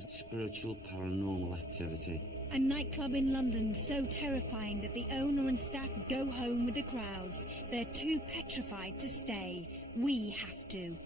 spiritual paranormal activity. A nightclub in London so terrifying that the owner and staff go home with the crowds. They're too petrified to stay. We have to.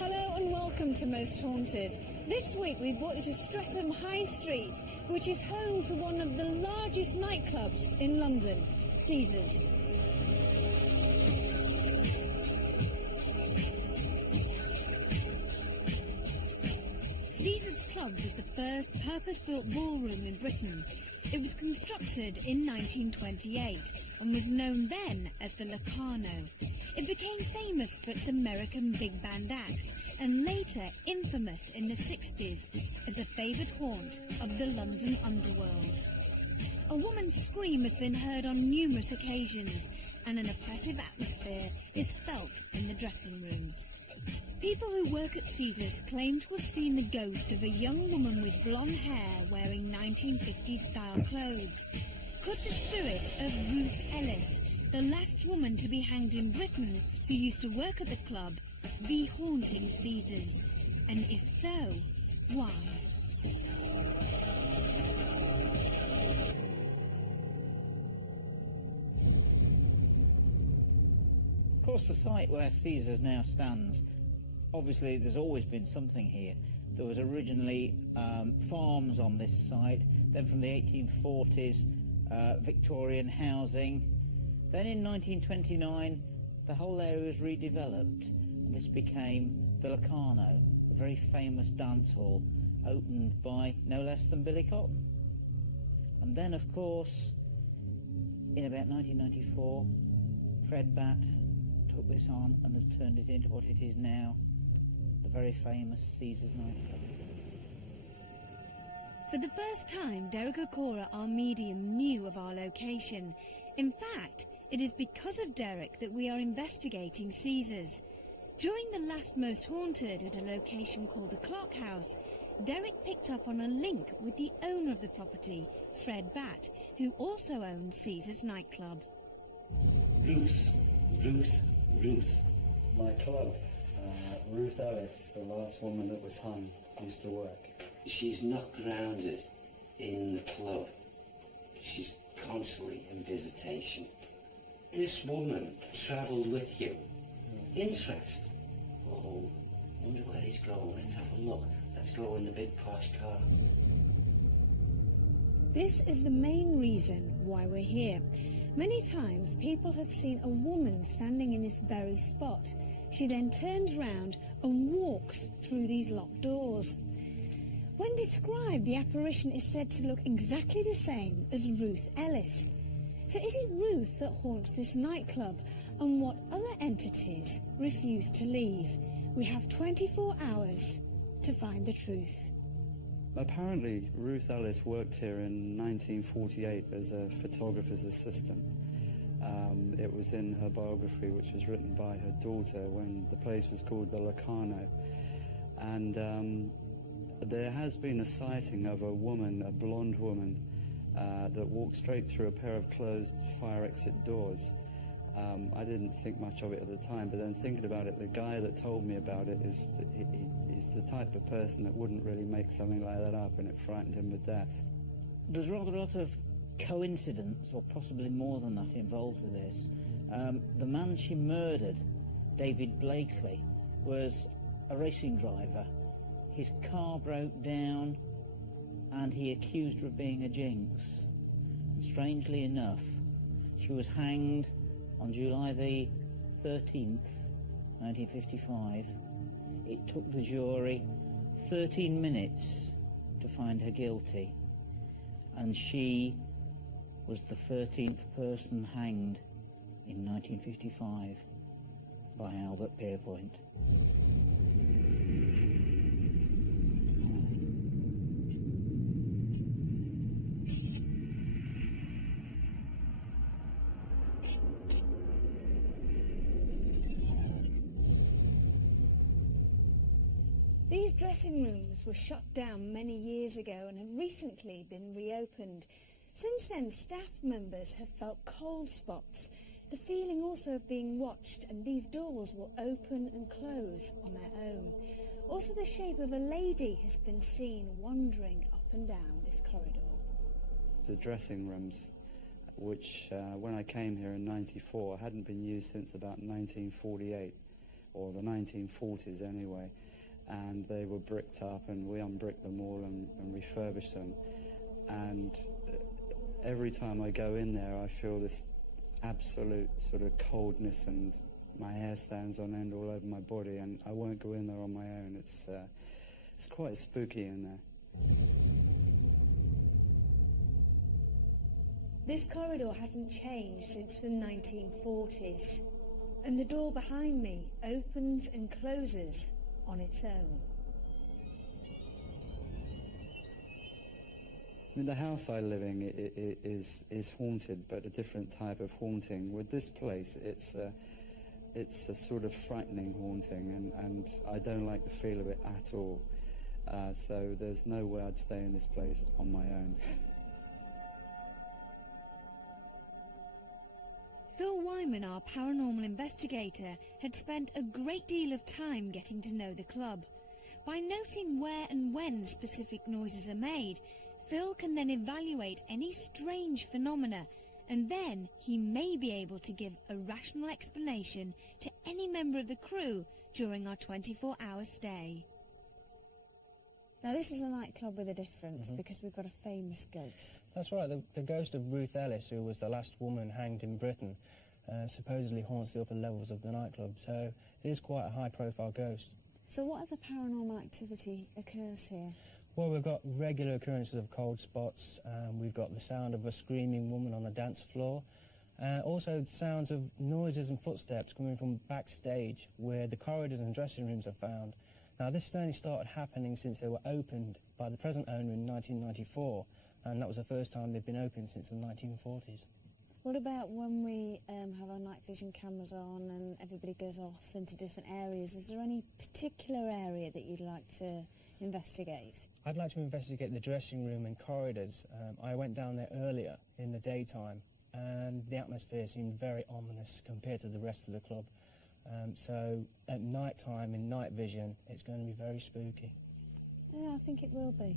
Hello and welcome to Most Haunted. This week we brought you to Streatham High Street, which is home to one of the largest nightclubs in London, Caesars. Caesars Club was the first purpose-built ballroom in Britain. It was constructed in 1928 and was known then as the Locarno. It became famous for its American big band act and later infamous in the 60s as a favoured haunt of the London underworld. A woman's scream has been heard on numerous occasions and an oppressive atmosphere is felt in the dressing rooms. People who work at Caesars claim to have seen the ghost of a young woman with blonde hair wearing 1950s style clothes. Could the spirit of Ruth Ellis, the last woman to be hanged in Britain who used to work at the club, be haunting Caesars? And if so, why? Of course, the site where Caesars now stands, obviously there's always been something here. There was originally farms on this site, then from the 1840s, Victorian housing. Then in 1929, the whole area was redeveloped, and this became the Locarno, a very famous dance hall, opened by no less than Billy Cotton. And then, of course, in about 1994, Fred Batt took this on and has turned it into what it is now, the very famous Caesars nightclub. For the first time, Derek Okora, our medium, knew of our location. In fact, it is because of Derek that we are investigating Caesars. During the last Most Haunted at a location called the Clock House, Derek picked up on a link with the owner of the property, Fred Batt, who also owns Caesars nightclub. Ruth. My club, Ruth Ellis, the last woman that was hung, used to work. She's not grounded in the club. She's constantly in visitation. This woman travelled with you. Interest? Oh, wonder where he's going. Let's have a look. Let's go in the big posh car. This is the main reason why we're here. Many times people have seen a woman standing in this very spot. She then turns round and walks through these locked doors. When described, the apparition is said to look exactly the same as Ruth Ellis. So is it Ruth that haunts this nightclub, and what other entities refuse to leave? We have 24 hours to find the truth. Apparently, Ruth Ellis worked here in 1948 as a photographer's assistant. It was in her biography, which was written by her daughter when the place was called the Locarno. And there has been a sighting of a woman, a blonde woman, that walked straight through a pair of closed fire exit doors. I didn't think much of it at the time, but then thinking about it, the guy that told me about it is he's the type of person that wouldn't really make something like that up, and it frightened him to death. There's rather a lot of coincidence, or possibly more than that, involved with this. The man she murdered, David Blakely, was a racing driver. His car broke down and he accused her of being a jinx. And strangely enough, she was hanged on July the 13th, 1955. It took the jury 13 minutes to find her guilty, and she was the 13th person hanged in 1955 by Albert Pierpoint. These dressing rooms were shut down many years ago and have recently been reopened. Since then, staff members have felt cold spots, the feeling also of being watched, and these doors will open and close on their own. Also, the shape of a lady has been seen wandering up and down this corridor. The dressing rooms, which when I came here in '94 hadn't been used since about 1948, or the 1940s anyway. And they were bricked up, and we unbricked them all and refurbished them. And every time I go in there, I feel this absolute sort of coldness, and my hair stands on end all over my body, and I won't go in there on my own. It's quite spooky in there. This corridor hasn't changed since the 1940s, and the door behind me opens and closes on its own. I mean, the house I live in is haunted, but a different type of haunting. With this place, it's a sort of frightening haunting, and I don't like the feel of it at all. So there's no way I'd stay in this place on my own. Phil Wyman, our paranormal investigator, had spent a great deal of time getting to know the club. By noting where and when specific noises are made, Phil can then evaluate any strange phenomena, and then he may be able to give a rational explanation to any member of the crew during our 24-hour stay. Now, this is a nightclub with a difference, because we've got a famous ghost. That's right, the ghost of Ruth Ellis, who was the last woman hanged in Britain, supposedly haunts the upper levels of the nightclub, so it is quite a high-profile ghost. So what other paranormal activity occurs here? Well, we've got regular occurrences of cold spots, we've got the sound of a screaming woman on the dance floor, also sounds of noises and footsteps coming from backstage, where the corridors and dressing rooms are found. Now, this has only started happening since they were opened by the present owner in 1994, and that was the first time they've been opened since the 1940s. What about when we have our night vision cameras on and everybody goes off into different areas? Is there any particular area that you'd like to investigate? I'd like to investigate the dressing room and corridors. I went down there earlier in the daytime, and the atmosphere seemed very ominous compared to the rest of the club. So at night time, in night vision, it's going to be very spooky. Yeah, I think it will be.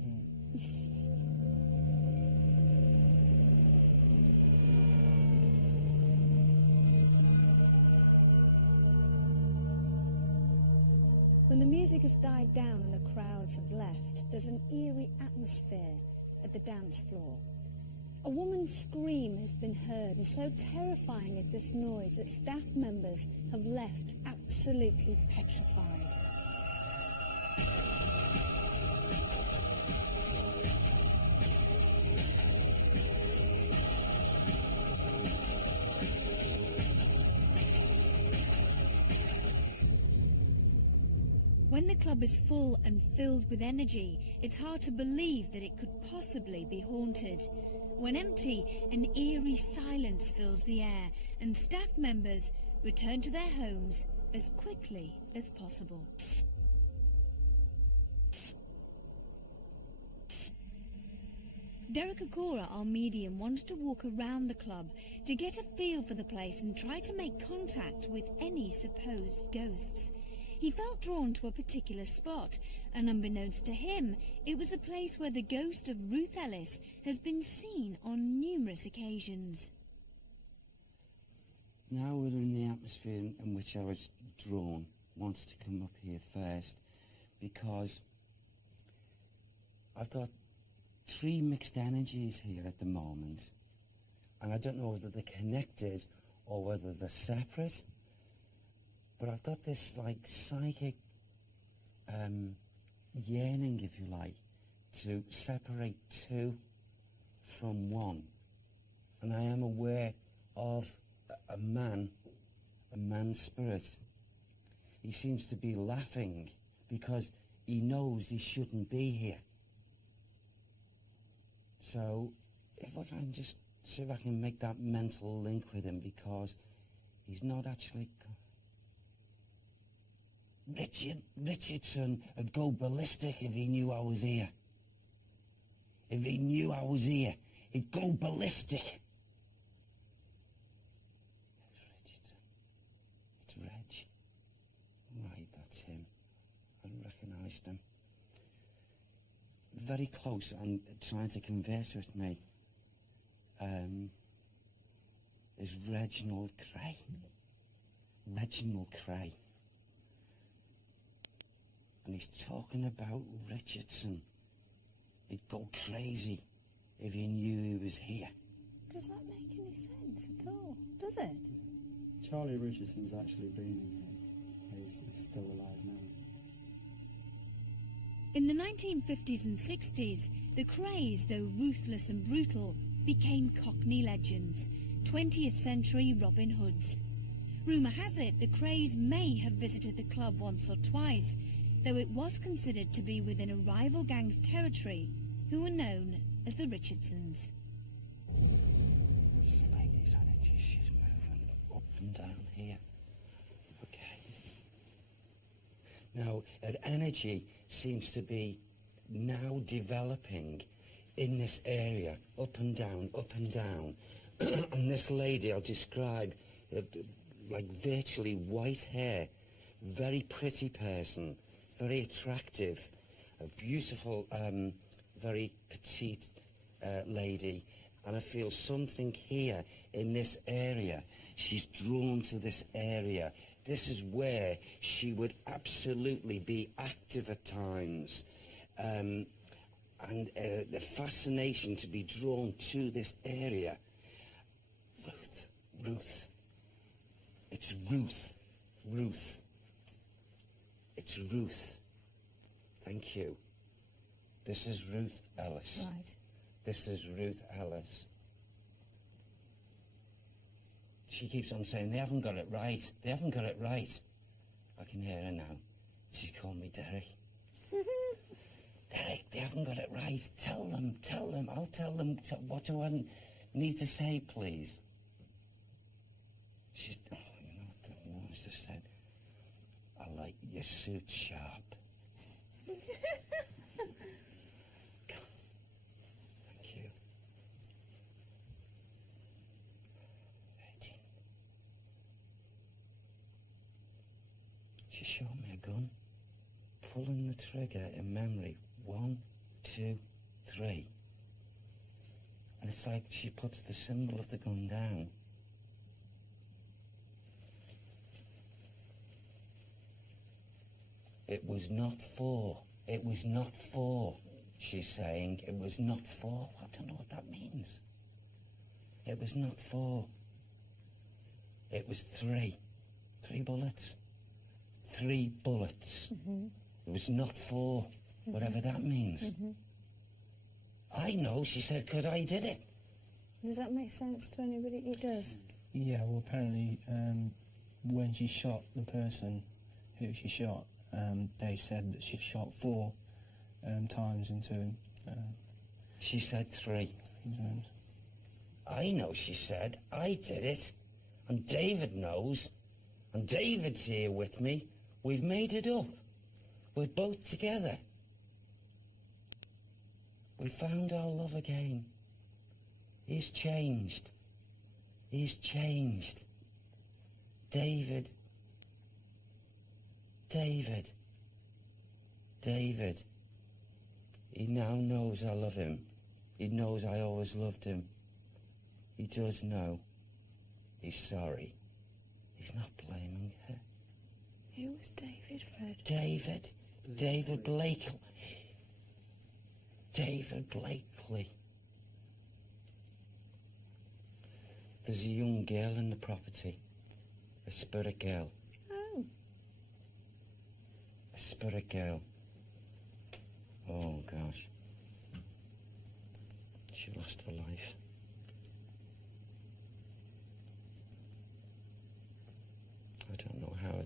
When the music has died down and the crowds have left, there's an eerie atmosphere at the dance floor. A woman's scream has been heard, and so terrifying is this noise that staff members have left absolutely petrified. When the club is full and filled with energy, it's hard to believe that it could possibly be haunted. When empty, an eerie silence fills the air, and staff members return to their homes as quickly as possible. Derek Okora, our medium, wanted to walk around the club to get a feel for the place and try to make contact with any supposed ghosts. He felt drawn to a particular spot, and unbeknownst to him, it was the place where the ghost of Ruth Ellis has been seen on numerous occasions. Now we're in the atmosphere in which I was drawn, wanted to come up here first, because I've got 3 mixed energies here at the moment, and I don't know whether they're connected or whether they're separate. But I've got this, like, psychic yearning, if you like, to separate 2 from 1. And I am aware of a man's spirit. He seems to be laughing because he knows he shouldn't be here. So, if I can just see if I can make that mental link with him, because he's not actually... Richardson would go ballistic if he knew I was here. If he knew I was here, he'd go ballistic. It's Richardson. It's Reg. Right, that's him. I recognised him. Very close and trying to converse with me. Is Reginald Cray. Reginald Cray. And he's talking about Richardson. He'd go crazy if he knew he was here. Does that make any sense at all? Does it? Charlie Richardson's actually been in here. He's still alive now. In the 1950s and 60s, the Crays, though ruthless and brutal, became Cockney legends, 20th century Robin Hoods. Rumour has it the Crays may have visited the club once or twice, though it was considered to be within a rival gang's territory, who were known as the Richardsons. This lady's energy, she's moving up and down here. Okay. Now, her energy seems to be now developing in this area, up and down, up and down. And this lady, I'll describe, like virtually white hair, very pretty person, very attractive, a beautiful, very petite lady. And I feel something here in this area. She's drawn to this area. This is where she would absolutely be active at times. And the fascination to be drawn to this area. Ruth. It's Ruth. It's Ruth. Thank you. This is Ruth Ellis. Right. This is Ruth Ellis. She keeps on saying, they haven't got it right. They haven't got it right. I can hear her now. She's called me Derek. Derek, they haven't got it right. Tell them. I'll tell them. What do I need to say, please? She's, oh, you know what the woman's just said? I like your suit sharp. Thank you. 18. She showed me a gun. Pulling the trigger in memory. 1, 2, 3. And it's like she puts the symbol of the gun down. It was not for. It was not for, she's saying. It was not for. I don't know what that means. It was not for. It was 3. 3 bullets. 3 bullets. Mm-hmm. It was not for, whatever that means. Mm-hmm. I know, she said, because I did it. Does that make sense to anybody? It does. Yeah, well, apparently, when she shot the person who she shot, they said that she shot 4 times into him. She said 3. Times. I know, she said. I did it. And David knows. And David's here with me. We've made it up. We're both together. We found our love again. He's changed. He's changed. David. He now knows I love him. He knows I always loved him. He does know. He's sorry. He's not blaming her. Who was David, Fred? David Blakely. David Blakely. There's a young girl in the property. A spirit girl. Oh. A spirit girl. Oh, gosh. She lost her life.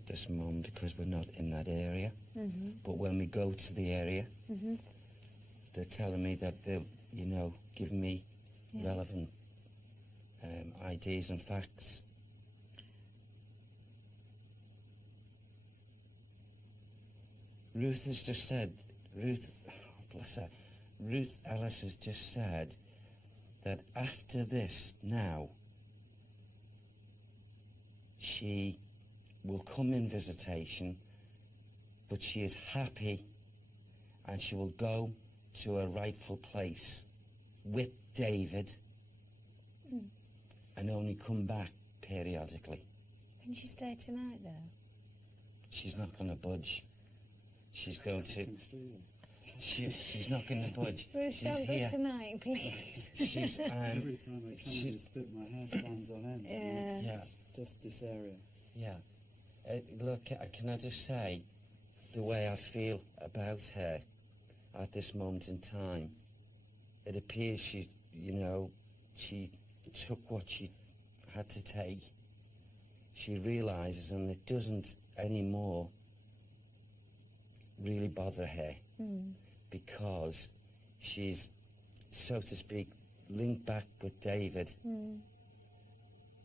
at this moment because we're not in that area. Mm-hmm. But when we go to the area, Mm-hmm. they're telling me that they'll, you know, give me relevant ideas and facts. Ruth has just said, bless her, Ruth Ellis has just said that after this now, she will come in visitation, but she is happy and she will go to a rightful place with David and only come back periodically. Can she stay tonight, though? She's not going to budge. She's going to... She's not going to budge. Bruce, She's don't go here. tonight, please. She's... Every time I come in to spit, my hair stands on end. Yeah. Yeah. It's just this area. Yeah. Look, can I just say, the way I feel about her at this moment in time, it appears she's, you know, she took what she had to take. She realises, and it doesn't anymore really bother her because she's, so to speak, linked back with David.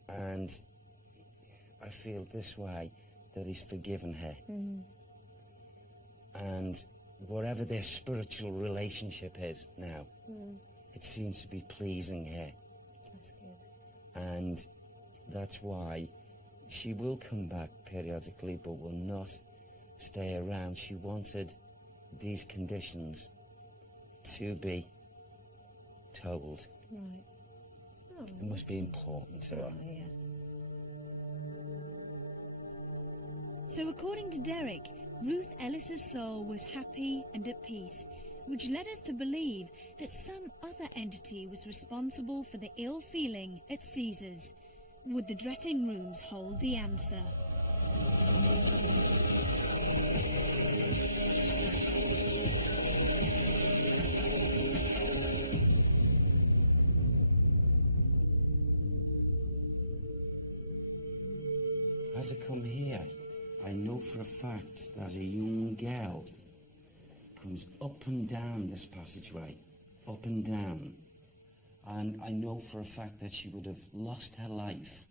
And I feel this way, that he's forgiven her. And whatever their spiritual relationship is now, it seems to be pleasing her. That's good. And that's why she will come back periodically but will not stay around. She wanted these conditions to be told. Right. Oh, It must be important to her. yeah. So according to Derek, Ruth Ellis's soul was happy and at peace, which led us to believe that some other entity was responsible for the ill feeling at Caesar's. Would the dressing rooms hold the answer? As I come here, I know for a fact that a young girl comes up and down this passageway, up and down, and I know for a fact that she would have lost her life.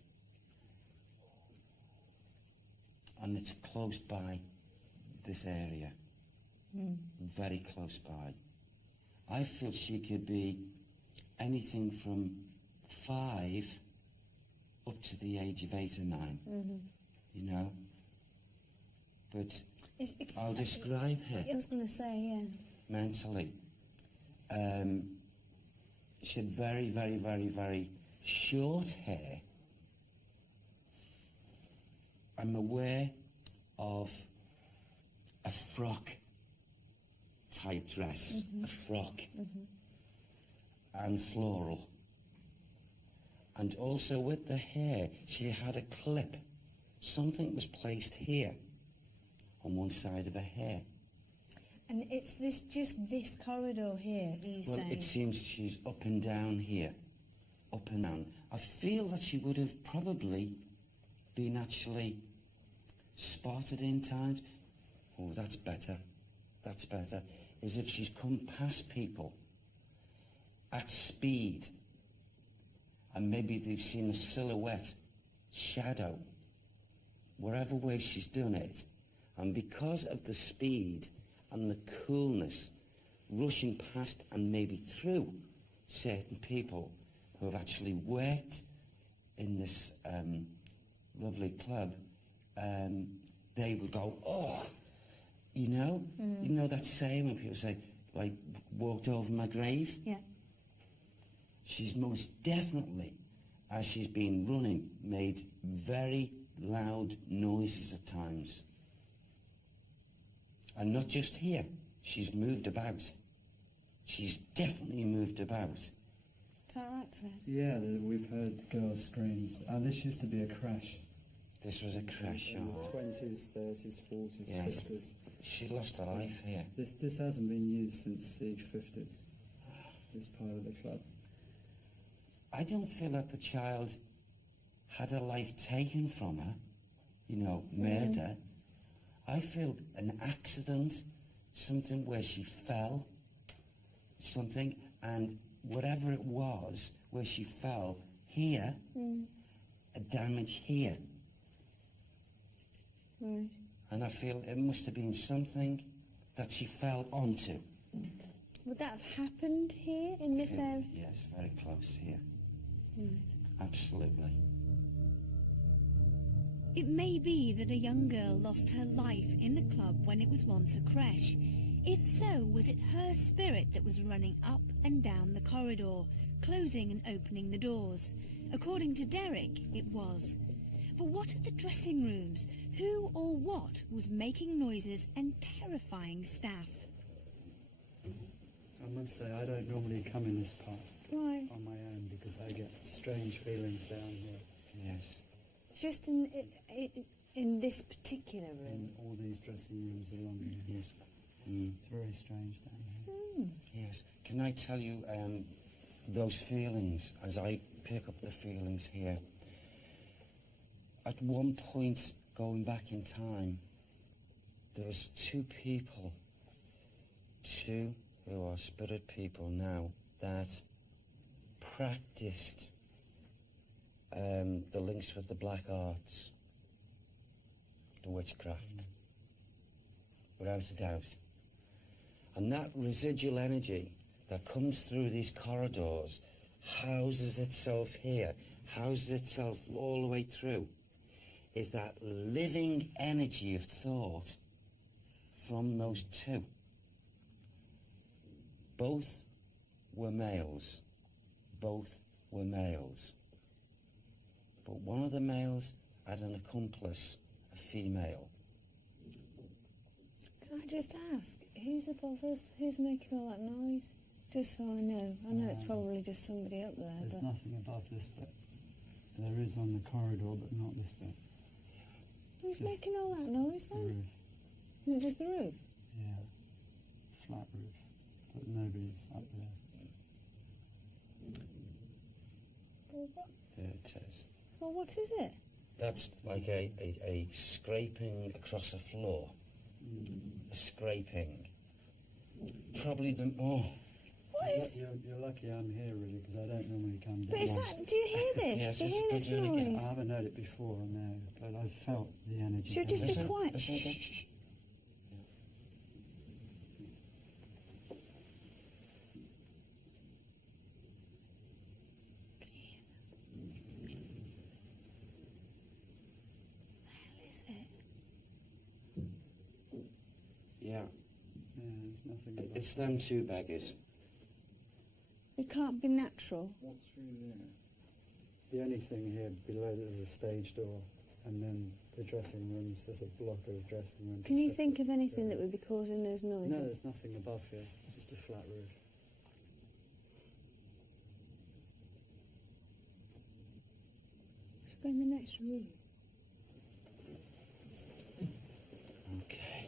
And it's close by this area, very close by. I feel she could be anything from 5 up to the age of 8 or 9, you know. But I'll describe her I was going to say, yeah. mentally. She had very, very, very, very short hair. I'm aware of a frock type dress, a frock, and floral. And also with the hair, she had a clip. Something was placed here on one side of her hair. And it's just this corridor here, he's Well, saying? it seems she's up and down here, up and down. I feel that she would have probably been actually spotted in times. Oh, that's better. That's better. As if she's come past people at speed, and maybe they've seen a silhouette, shadow, wherever way she's done it. And because of the speed and the coolness, rushing past and maybe through certain people who have actually worked in this lovely club, they would go, oh, you know that saying when people say, like, walked over my grave? Yeah. She's most definitely, as she's been running, made very loud noises at times. And not just here, she's moved about. She's definitely moved about. Is that right, Fred? Yeah, we've heard girls' screams. This used to be a crash. This was a crash, In the oh. 20s, 30s, 40s, Yes. 50s. She lost her life here. This hasn't been used since the 50s, this part of the club. I don't feel that the child had her life taken from her. you know, murder. I feel an accident, something where she fell, something, and whatever it was where she fell, here, a damage here. Right. And I feel it must have been something that she fell onto. Would that have happened here in this area? Yes, very close here. Absolutely. It may be that a young girl lost her life in the club when it was once a creche. If so, was it her spirit that was running up and down the corridor, closing and opening the doors? According to Derek, it was. But what of the dressing rooms? Who or what was making noises and terrifying staff? I must say, I don't normally come in this park Right. on my own because I get strange feelings down here Yes. Just in this particular room. in all these dressing rooms along here. Yes. It's very strange down here. Yes. Can I tell you those feelings as I pick up the feelings here? At one point, going back in time, there was two who are spirit people now, that practiced the links with the black arts, the witchcraft, without a doubt. And that residual energy that comes through these corridors houses itself here, houses itself all the way through, is that living energy of thought from those two. Both were males. Both were males. But one of the males had an accomplice, a female. Can I just ask, who's above us? Who's making all that noise? Just so I know. I know it's probably just somebody up there, There's but... nothing above this bit. There is on the corridor, but not this bit. Who's just making all that noise The then? roof. Is it just the roof? Yeah. Flat roof. But nobody's up there. There it is. Well, what is it? That's like a scraping across a floor. A scraping. Probably the... Oh. What is... You're lucky I'm here, really, because I don't normally come down. But is that... Do you hear this? Yes, do you it's hear this good really good. noise? I haven't heard it before, no, but I've felt the energy. Should we just be Listen, quiet? listen, Shh, listen. shh, shh. Is it? Yeah. Yeah, there's nothing above. It's them two beggars. It can't be natural. What's through there? The only thing here below is a stage door, and then the dressing rooms. There's a block of dressing rooms. Can you think of anything that would be causing those noises? No, there's nothing above here. It's just a flat roof. Should we go in the next room? Okay.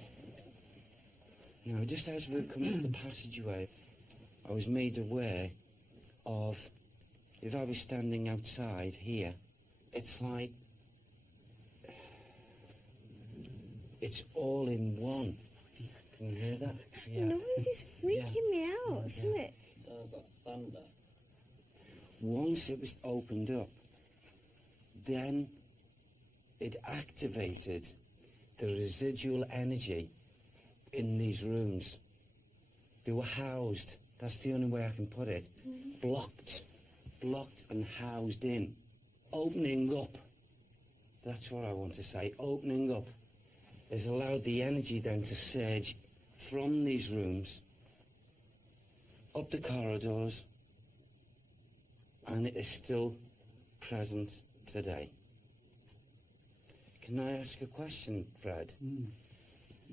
Now, just as we were coming up the passageway, I was made aware of, if I was standing outside here, it's like, it's all in one. Can you hear that? The noise is freaking me out, isn't it? Sounds like thunder. Once it was opened up, then it activated the residual energy in these rooms. They were housed, that's the only way I can put it, blocked and housed in. Opening up, that's what I want to say, opening up has allowed the energy then to surge from these rooms up the corridors, and it is still present today. Can I ask a question, Fred?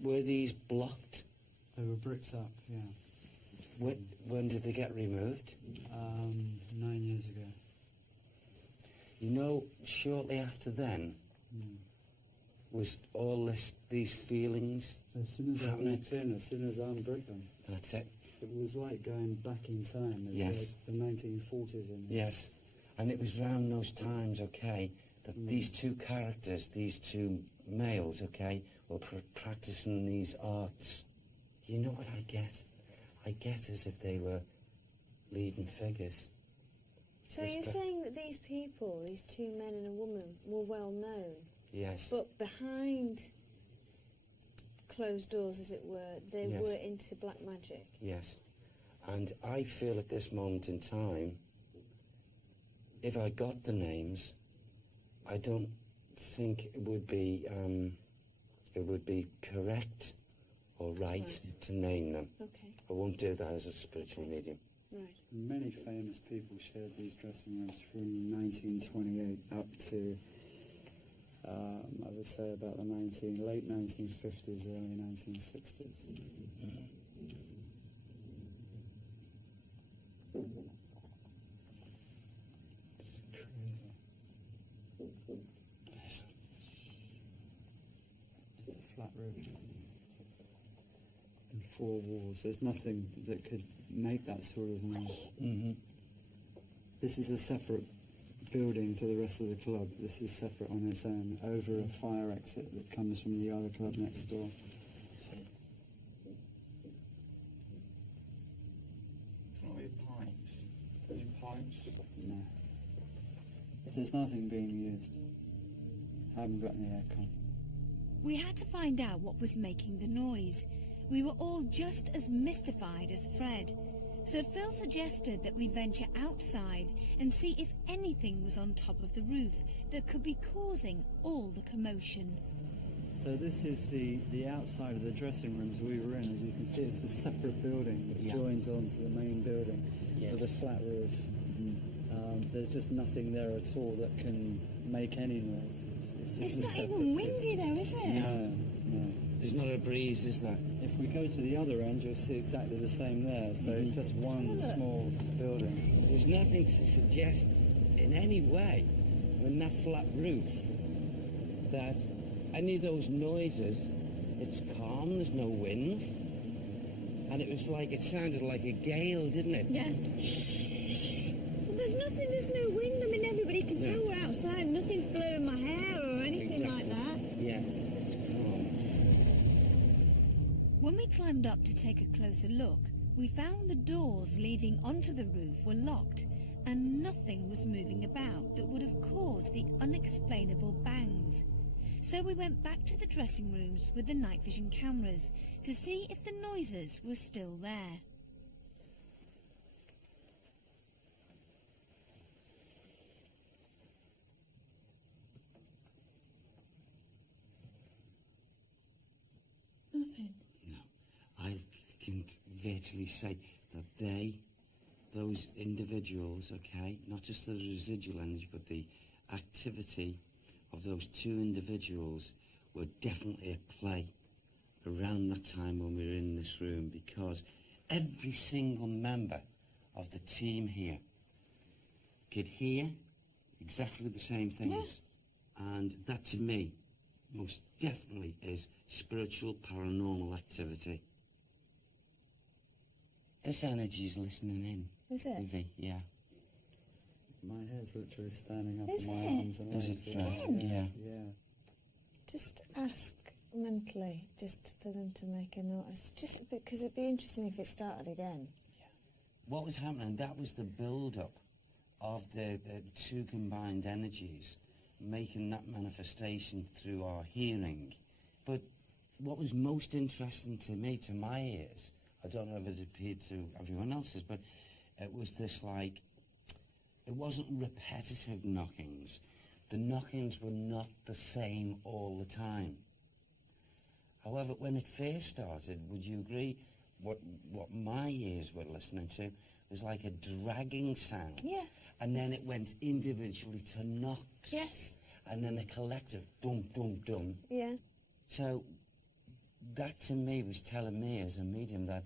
Were these blocked? They were bricks up, yeah. When did they get removed? 9 years ago. You know, shortly after then, was all these feelings As soon as I happening? walked in, as soon as I unbricked them, That's it. it was like going back in time. It was Yes. like the 1940s in here. Yes. And it was round those times, okay, that these two characters, these two males, okay, were practicing these arts. You know what I get? I get as if they were leading figures. So It's you're pre- saying that these people, these two men and a woman, were well known, Yes. but behind closed doors, as it were, they Yes. were into black magic. Yes. And I feel at this moment in time, if I got the names, I don't think it would be correct or right to name them. Okay, I won't do that as a spiritual medium. right. Many famous people shared these dressing rooms from 1928 up to, I would say, about the late 1950s, early 1960s. It's crazy. It's a flat roof and four walls. There's nothing that could make that sort of noise. Mm-hmm. This is a separate building to the rest of the club. This is separate on its own, over a fire exit that comes from the other club next door. Probably pipes. Any pipes? No. There's nothing being used. I haven't got any aircon. We had to find out what was making the noise. We were all just as mystified as Fred. So Phil suggested that we venture outside and see if anything was on top of the roof that could be causing all the commotion. So this is the outside of the dressing rooms we were in. As you can see, it's a separate building that Yeah. joins onto the main building Yes. with a flat roof. There's just nothing there at all that can make any noise. It's just It's a not separate even windy business. though, is it? No, no. There's not a breeze, is there? If we go to the other end, you'll see exactly the same there. So it's just one Look. small building. There's nothing to suggest in any way, in that flat roof, that any of those noises, it's calm, there's no winds. And it was like, it sounded like a gale, didn't it? Yeah. Well, there's no wind. I mean, everybody can tell we're outside. Nothing's blowing my hair or anything like that. Yeah, it's calm. When we climbed up to take a closer look, we found the doors leading onto the roof were locked and nothing was moving about that would have caused the unexplainable bangs. So we went back to the dressing rooms with the night vision cameras to see if the noises were still there. Nothing. No, I can virtually say that those individuals, okay, not just the residual energy, but the activity of those two individuals were definitely at play around that time when we were in this room, because every single member of the team here could hear exactly the same things. And that, to me, most definitely is spiritual paranormal activity. This energy is listening in. Is it? Vivi, yeah. My hair's literally standing up Is on my it? arms and Is legs. it, Fred? Yeah. Yeah. Just ask mentally, just for them to make a notice. Just because it'd be interesting if it started again. What was happening, that was the build-up of the two combined energies, making that manifestation through our hearing. But what was most interesting to me, to my ears, I don't know if it appeared to everyone else's, but it was this, like, it wasn't repetitive knockings. The knockings were not the same all the time. However, when it first started, would you agree, what my ears were listening to was like a dragging sound. Yeah. And then it went individually to knocks. Yes. And then a collective boom, boom, boom. Yeah. So that to me was telling me as a medium that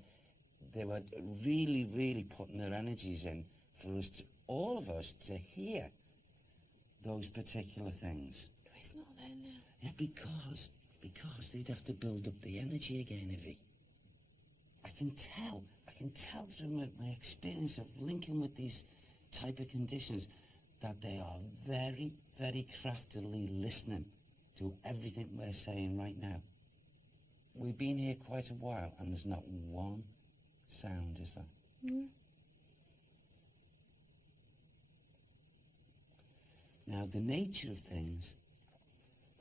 they were really, really putting their energies in for us to, all of us, to hear those particular things. It's not there now. Yeah, because they'd have to build up the energy again, Ivy. I can tell through my experience of linking with these type of conditions that they are very, very craftily listening to everything we're saying right now. We've been here quite a while and there's not one sound, is there? Mm. Now, the nature of things,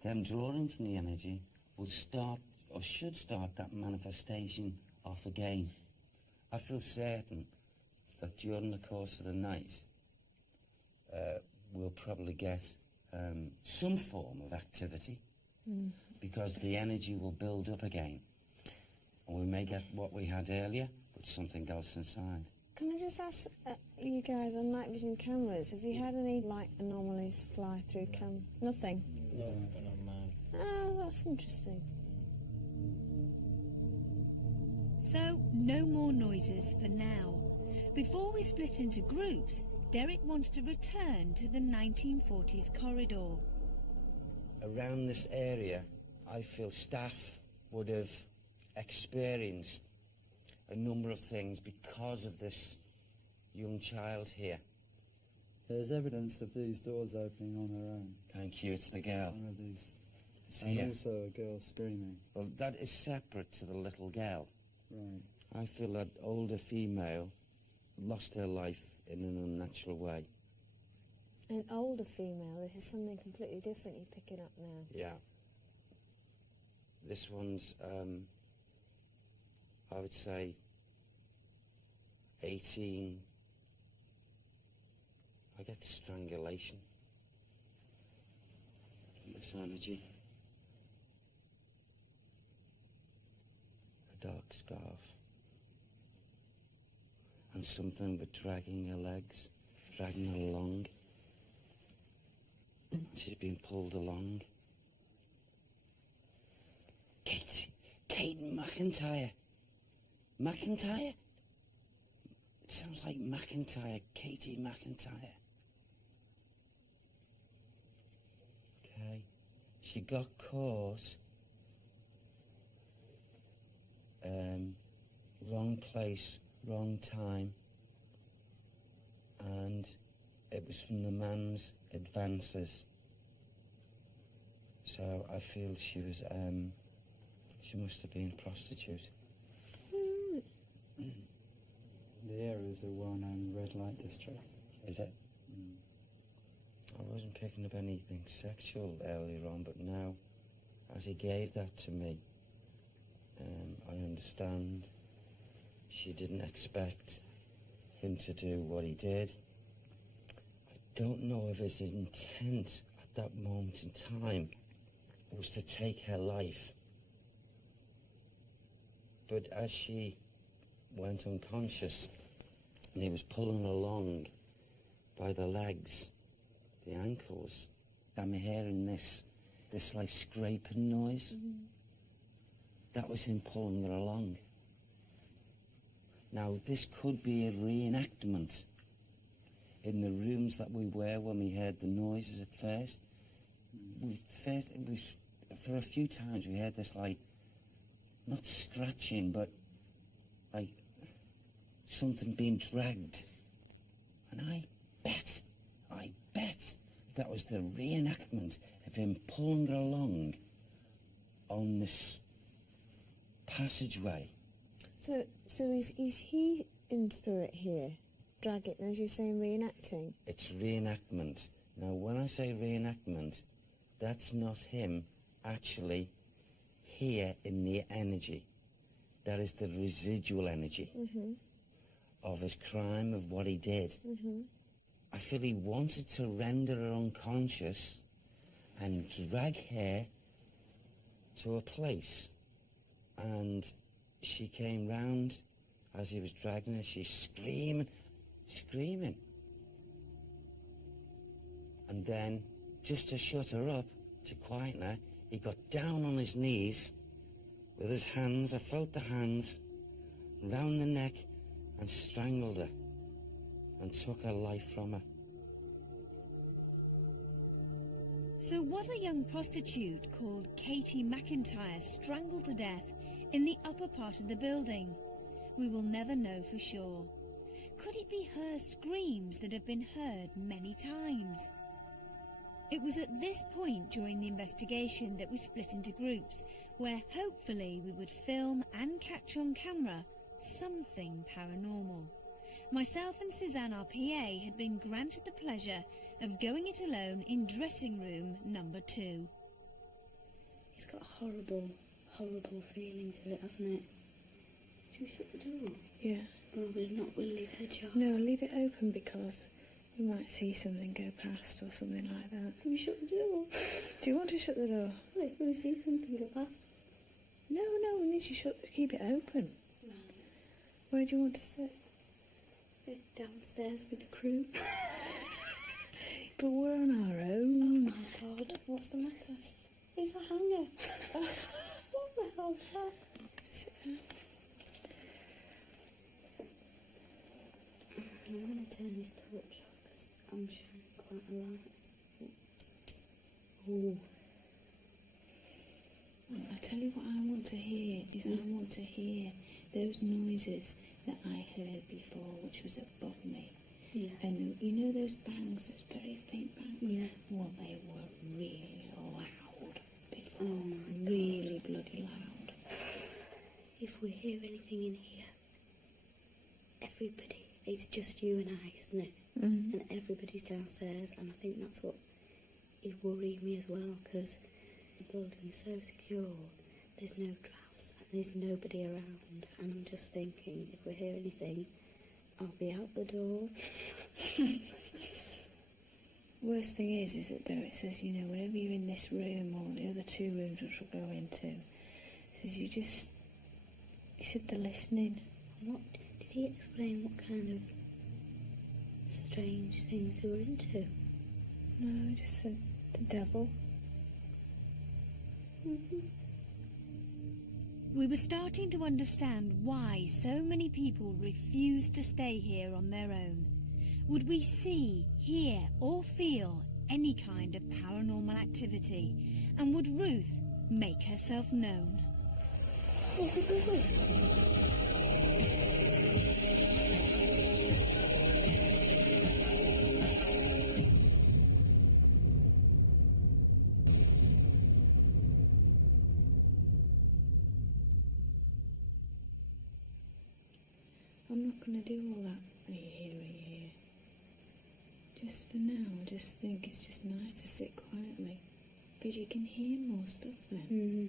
them drawing from the energy, will start, or should start, that manifestation off again. I feel certain that during the course of the night, we'll probably get some form of activity, because the energy will build up again. And we may get what we had earlier, but something else inside. Can I just ask you guys on night vision cameras, have you had any light anomalies fly through Nothing? No, not mine. Oh, that's interesting. So, no more noises for now. Before we split into groups, Derek wants to return to the 1940s corridor. Around this area, I feel staff would have experienced a number of things because of this young child here. There's evidence of these doors opening on their own. Thank you, it's the girl. One of these. It's And here. also a girl screaming. Well, that is separate to the little girl. Right. I feel that older female lost her life in an unnatural way. An older female, this is something completely different you're picking up now. Yeah. This one's, I would say, 18. I get strangulation from this energy. A dark scarf. And something with dragging her legs, dragging her along. She's been pulled along. Kate McIntyre. McIntyre? It sounds like McIntyre, Katie McIntyre. Okay. She got caught. Wrong place, wrong time. And it was from the man's advances. So I feel she was, she must have been a prostitute. The area is a well-known red light district. Is it? I wasn't picking up anything sexual earlier on, but now, as he gave that to me, I understand she didn't expect him to do what he did. I don't know if his intent at that moment in time was to take her life. But as she went unconscious and he was pulling along by the legs, the ankles, I'm hearing this like scraping noise. That was him pulling her along. Now this could be a reenactment in the rooms that we were when we heard the noises at first. For a few times we heard this, like, not scratching, but like something being dragged. And I bet that was the reenactment of him pulling her along on this passageway. So is he in spirit here, dragging, as you're saying, reenacting? It's reenactment. Now, when I say reenactment, that's not him actually here in the energy. That is the residual energy of his crime, of what he did. I feel he wanted to render her unconscious and drag her to a place. And she came round as he was dragging her. She's screaming. And then, just to shut her up, to quieten her, he got down on his knees with his hands, I felt the hands, round the neck, and strangled her and took her life from her. So was a young prostitute called Katie McIntyre strangled to death in the upper part of the building? We will never know for sure. Could it be her screams that have been heard many times? It was at this point during the investigation that we split into groups, where hopefully we would film and catch on camera something paranormal. Myself and Suzanne, our PA, had been granted the pleasure of going it alone in dressing room number 2. It's got a horrible, horrible feeling to it, hasn't it? Should we shut the door? Yeah. Well, we'll leave it ajar. No, leave it open because we might see something go past or something like that. Should we shut the door? Do you want to shut the door? Well, if we see something go past. No, we need to keep it open. Right. Where do you want to sit? Downstairs with the crew. But we're on our own. Oh my God. What's the matter? It's a hanger. What the hell is that? Sit down. I'm going to turn this torch off because I'm shining quite a light. Oh. I tell you what I want to hear is I want to hear those noises that I heard before, which was above me. Yeah. And you know those bangs, those very faint bangs? Yeah. Well, they were really loud before. Oh my God. Really bloody loud. If we hear anything in here, everybody, it's just you and I, isn't it? Mm-hmm. And everybody's downstairs, and I think that's what is worrying me as well, because the building is so secure, there's no drafts, and there's nobody around, and I'm just thinking, if we hear anything, I'll be out the door. Worst thing is that though it says, you know, whenever you're in this room or the other 2 rooms which we'll go into, it says you said they're listening. What, did he explain what kind of strange things they were into? No, I just said the devil. We were starting to understand why so many people refused to stay here on their own. Would we see, hear or feel any kind of paranormal activity? And would Ruth make herself known? What's it called? I'm not going to do all that hearing here. Just for now, I just think it's just nice to sit quietly. Because you can hear more stuff then. Mm-hmm.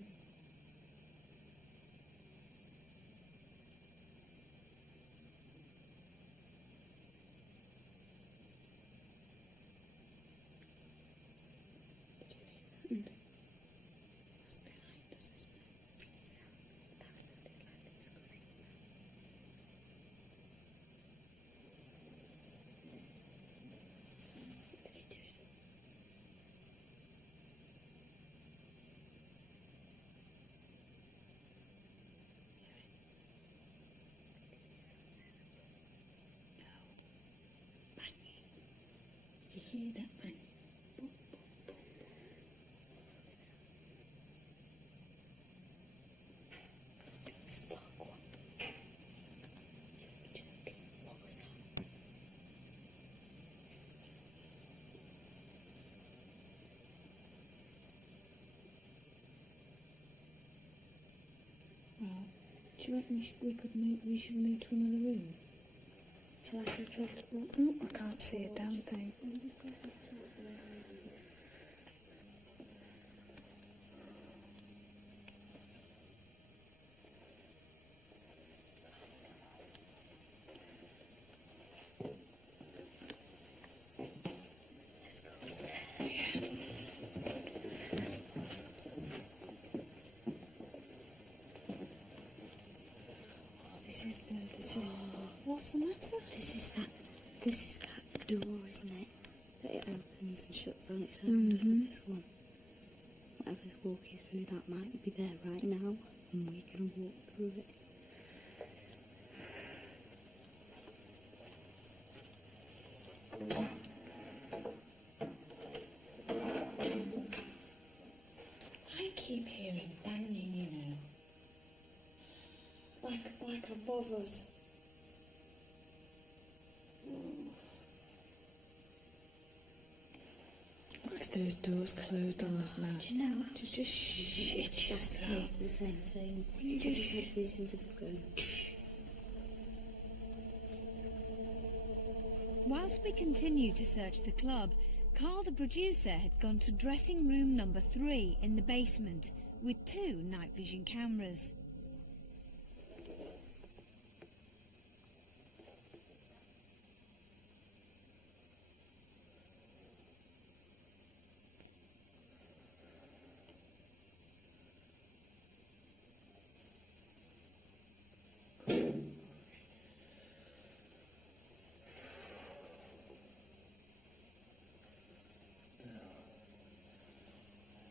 What's behind us, isn't it? That sounded like it was coming. Did he just... Banging. Did you hear that bang? Fuck, what? You're joking. What was that? Well, do you reckon we should move to another room? Shall I go try to look? Oh, I can't see a damn thing. Let's go upstairs. Oh, this is what's the matter? This is that door, isn't it? That it opens and shuts on its own, doesn't it, this one? Whatever's walking through that might be there right now, and we can walk through it. I keep hearing banging, you know. Like above us. What if those doors closed on us now. Do you know what? Just shit yourself. The same thing. You I just just had visions of it going. Whilst we continued to search the club, Carl the producer had gone to dressing room number 3 in the basement with 2 night vision cameras.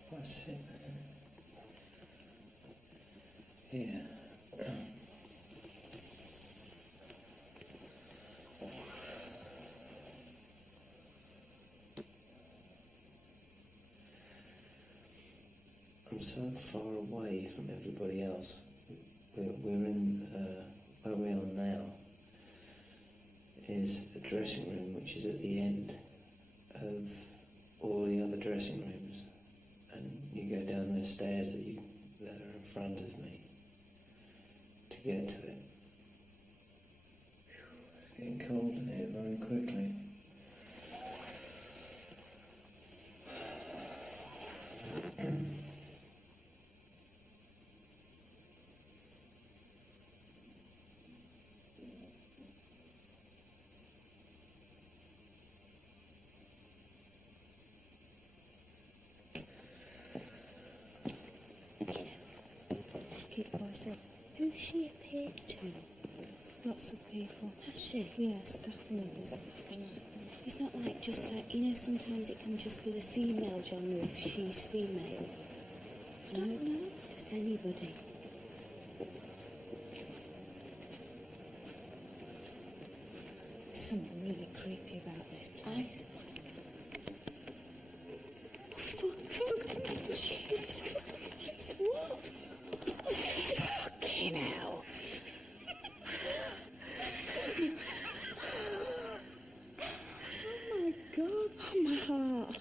What's it? Here. I'm so far away from everybody else. We're in, where we are now is a dressing room which is at the end of all the other dressing rooms. And you go down those stairs that are in front of me to get to it. It's getting cold in here very quickly. Keep voicing. Who's she appeared to? Lots of people. Has she? Yeah, staff members. It's not like just like, you know, sometimes it can just be the female genre if she's female. I don't know. Just anybody. There's something really creepy about this place. Fuck. Jesus Christ, what? Fucking hell. Oh my God. Oh, my heart.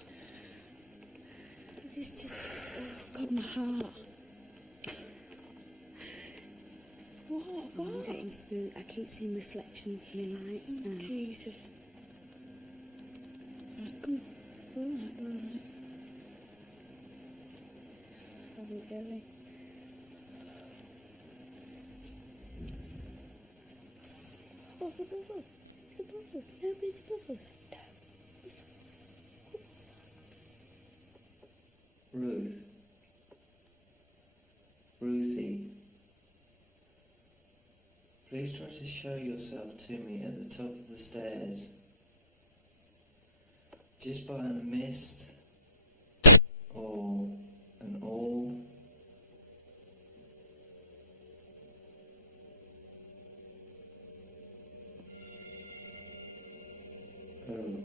This just... God, my heart. What? I'm getting spooked. I keep seeing reflections in my lights Oh, now. Jesus. Right, come on. Right. Are we going? What's above us? Who's above us? Nobody's above us. No. What's that? Ruth. Ruthie. Please try to show yourself to me at the top of the stairs. Just by a mist or an orb. Oh,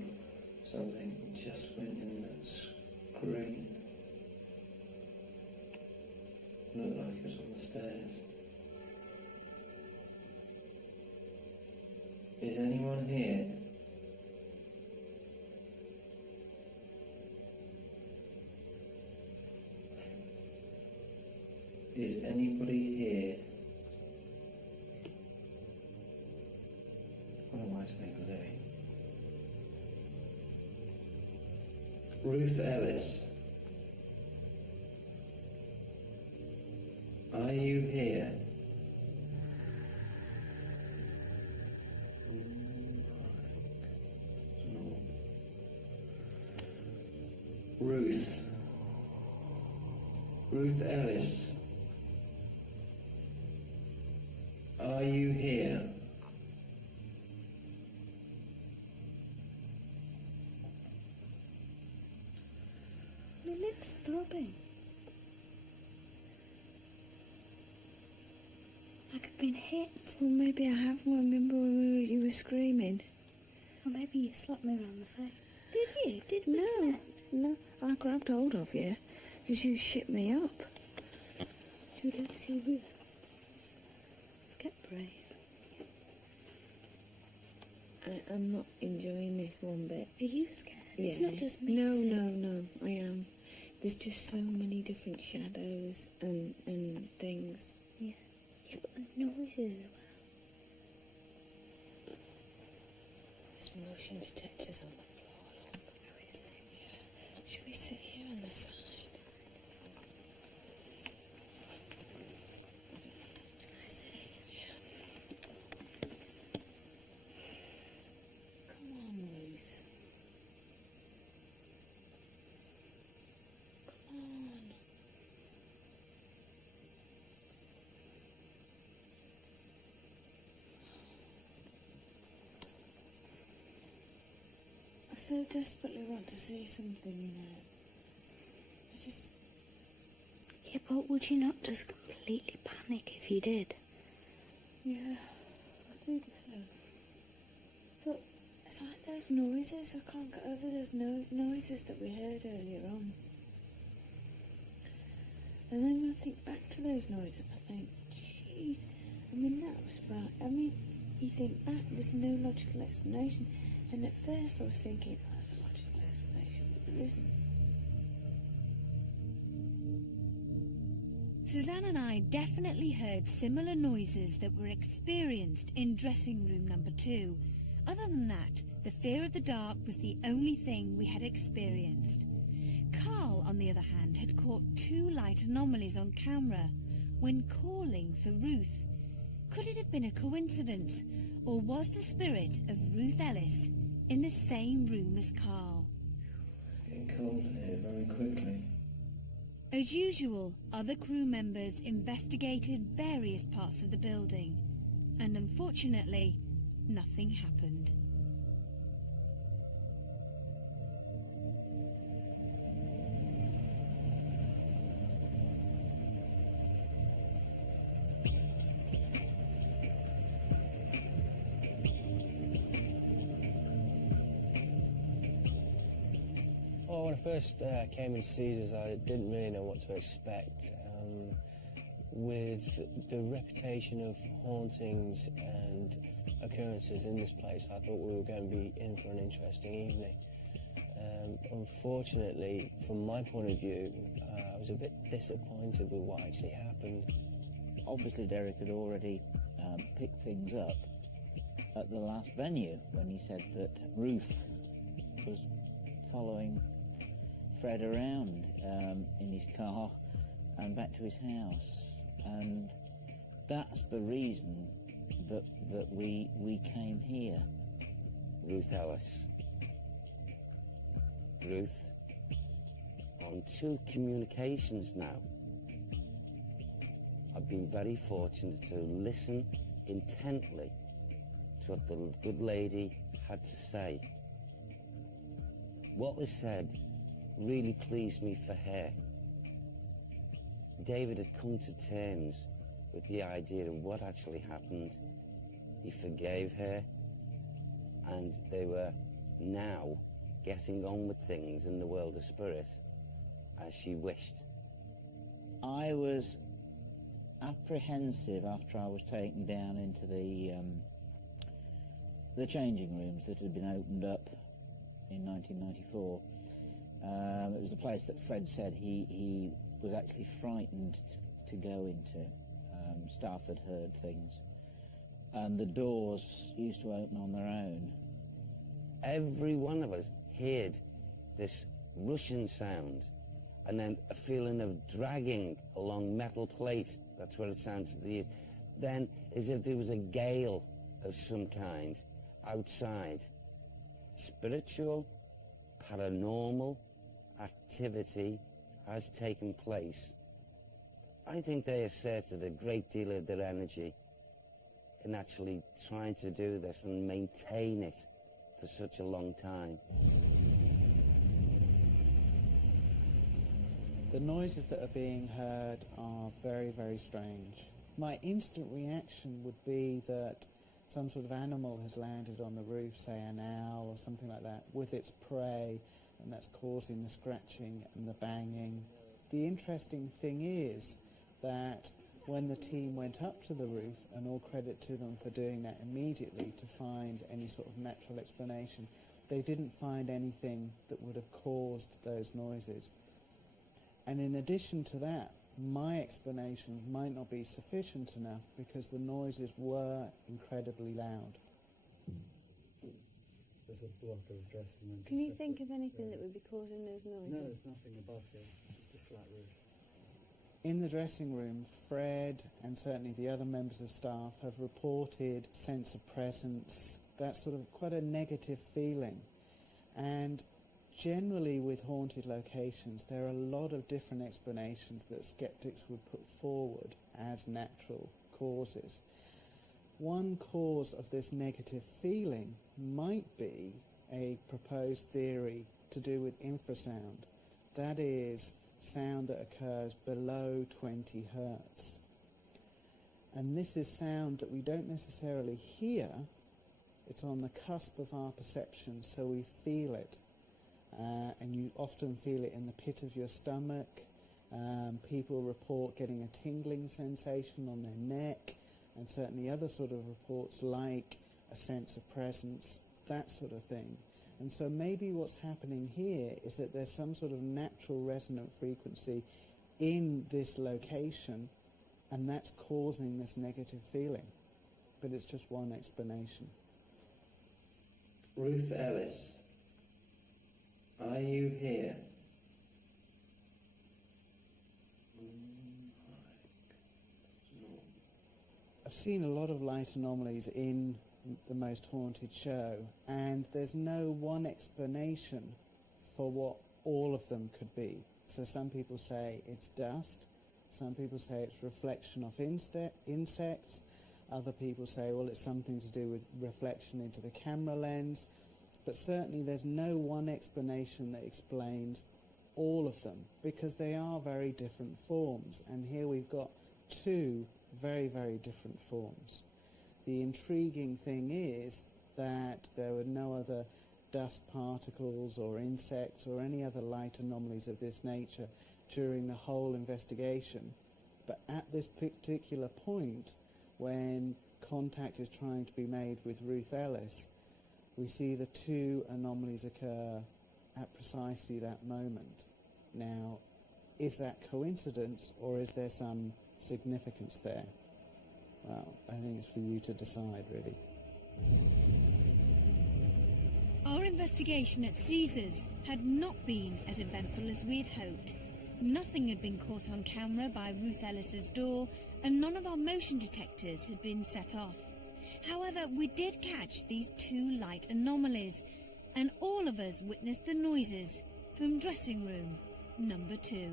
something just went in that screen. Looked like it was on the stairs. Is anyone here? Is anybody here? Otherwise, make a living. Ruth Ellis. Are you here? Ruth. Ruth Ellis. Are you here? My lips throbbing. Like I've been hit. Well, maybe I have. Remember when you were screaming? Or maybe you slapped me around the face. Did you? Did we No, connect? no. I grabbed hold of you because you shit me up. Should we go to see Ruth? Let's get brave. I'm not enjoying this one bit. Are you scared? It's not just me. No, I am. There's just so many different shadows and things. Yeah. Yeah, but the noises as well. There's motion detectors on the floor, look. Oh, is there? Yeah. Should we sit here on the side? I see. Come on, Ruth. Come on. I so desperately want to see something in there. I just... Yeah, but would you not just completely panic if you did? Yeah, I think so. But it's like those noises. I can't get over those noises that we heard earlier on. And then when I think back to those noises, I think, jeez, I mean, that was right. I mean, you think back, there's no logical explanation. And at first I was thinking, oh, there's a logical explanation, but there isn't. Suzanne and I definitely heard similar noises that were experienced in dressing room number 2. Other than that, the fear of the dark was the only thing we had experienced. Carl, on the other hand, had caught 2 light anomalies on camera when calling for Ruth. Could it have been a coincidence, or was the spirit of Ruth Ellis in the same room as Carl? Getting cold in here very quickly. As usual, other crew members investigated various parts of the building, and unfortunately, nothing happened. Well, when I first came in Caesars, I didn't really know what to expect. With the reputation of hauntings and occurrences in this place, I thought we were going to be in for an interesting evening. Unfortunately, from my point of view, I was a bit disappointed with what actually happened. Obviously, Derek had already picked things up at the last venue when he said that Ruth was following Fred around in his car and back to his house, and that's the reason that we came here. Ruth Ellis. Ruth, on 2 communications now. I've been very fortunate to listen intently to what the good lady had to say. What was said really pleased me for her. David had come to terms with the idea of what actually happened. He forgave her, and they were now getting on with things in the world of spirit as she wished. I was apprehensive after I was taken down into the changing rooms that had been opened up in 1994. It was the place that Fred said he was actually frightened to go into. Staff had heard things, and the doors used to open on their own. Every one of us heard this rushing sound, and then a feeling of dragging along metal plate. That's what it sounds to the ears. Then, as if there was a gale of some kind outside. Spiritual, paranormal activity has taken place. I think they asserted a great deal of their energy in actually trying to do this and maintain it for such a long time. The noises that are being heard are very, very strange. My instant reaction would be that some sort of animal has landed on the roof, say an owl or something like that, with its prey, and that's causing the scratching and the banging. The interesting thing is that when the team went up to the roof, and all credit to them for doing that immediately to find any sort of natural explanation, they didn't find anything that would have caused those noises. And in addition to that, my explanation might not be sufficient enough because the noises were incredibly loud. There's a block of dressing room. Can you think of anything that would be causing those noises? No, there's nothing above here, just a flat roof. In the dressing room, Fred and certainly the other members of staff have reported sense of presence, that sort of quite a negative feeling. And generally with haunted locations, there are a lot of different explanations that skeptics would put forward as natural causes. One cause of this negative feeling might be a proposed theory to do with infrasound. That is, sound that occurs below 20 hertz. And this is sound that we don't necessarily hear. It's on the cusp of our perception, so we feel it. And you often feel it in the pit of your stomach. People report getting a tingling sensation on their neck, and certainly other sort of reports like a sense of presence, that sort of thing. And so maybe what's happening here is that there's some sort of natural resonant frequency in this location, and that's causing this negative feeling. But it's just one explanation. Ruth Ellis, are you here? I've seen a lot of light anomalies in the Most Haunted show, and there's no one explanation for what all of them could be. So some people say it's dust, some people say it's reflection of insects, other people say, well, it's something to do with reflection into the camera lens, but certainly there's no one explanation that explains all of them, because they are very different forms, and here we've got two very, very different forms. The intriguing thing is that there were no other dust particles or insects or any other light anomalies of this nature during the whole investigation. But at this particular point, when contact is trying to be made with Ruth Ellis, we see the two anomalies occur at precisely that moment. Now, is that coincidence, or is there some significance there? Well, I think it's for you to decide, really. Our investigation at Caesars had not been as eventful as we had hoped. Nothing had been caught on camera by Ruth Ellis's door, and none of our motion detectors had been set off. However, we did catch these two light anomalies, and all of us witnessed the noises from dressing room number 2.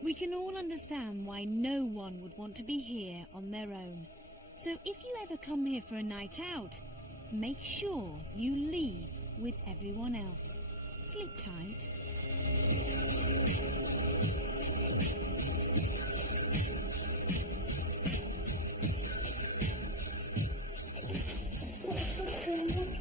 We can all understand why no one would want to be here on their own. So if you ever come here for a night out, make sure you leave with everyone else. Sleep tight. What's going on?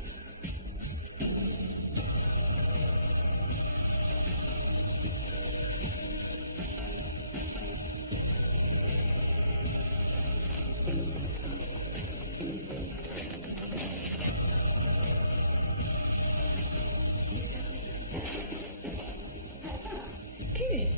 Good.